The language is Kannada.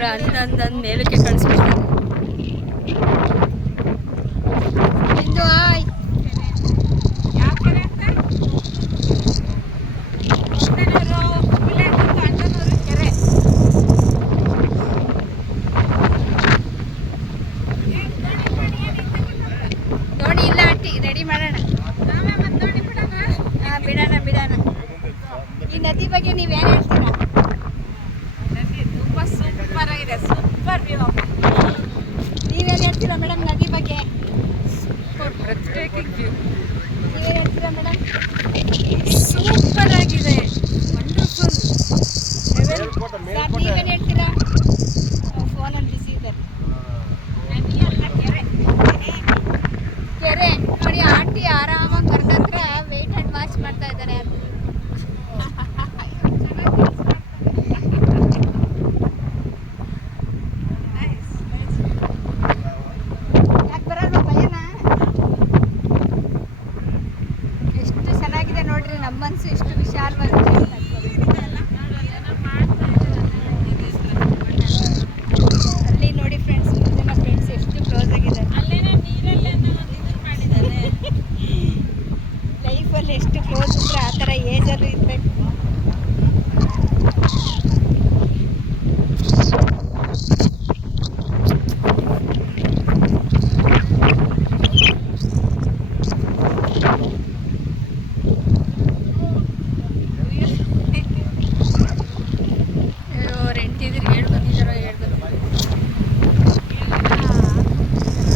ಕೂಡ ಅಂದಂದು ಮೇಲಕ್ಕೆ ಕಳಿಸ್ಬಿಡ್ತಾರೆ. ಇಂದು ಹಾಯ್. ದೋಣಿ ಇಲ್ಲ ಆಂಟಿ, ರೆಡಿ ಮಾಡೋಣ. ಹಾಂ, ಬಿಡೋಣ. ಈ ನದಿ ಬಗ್ಗೆ ನೀವೇನು ಹೇಳ್ತೀರಾ? ನದಿ ತುಂಬ ಸೂಪರ್ ಆಗಿದೆ, ಸೂಪರ್ ವ್ಯೂ. ನೀವೇನು ಹೇಳ್ತೀರಾ ಮೇಡಮ್ ನದಿ ಬಗ್ಗೆ? Breathtaking view.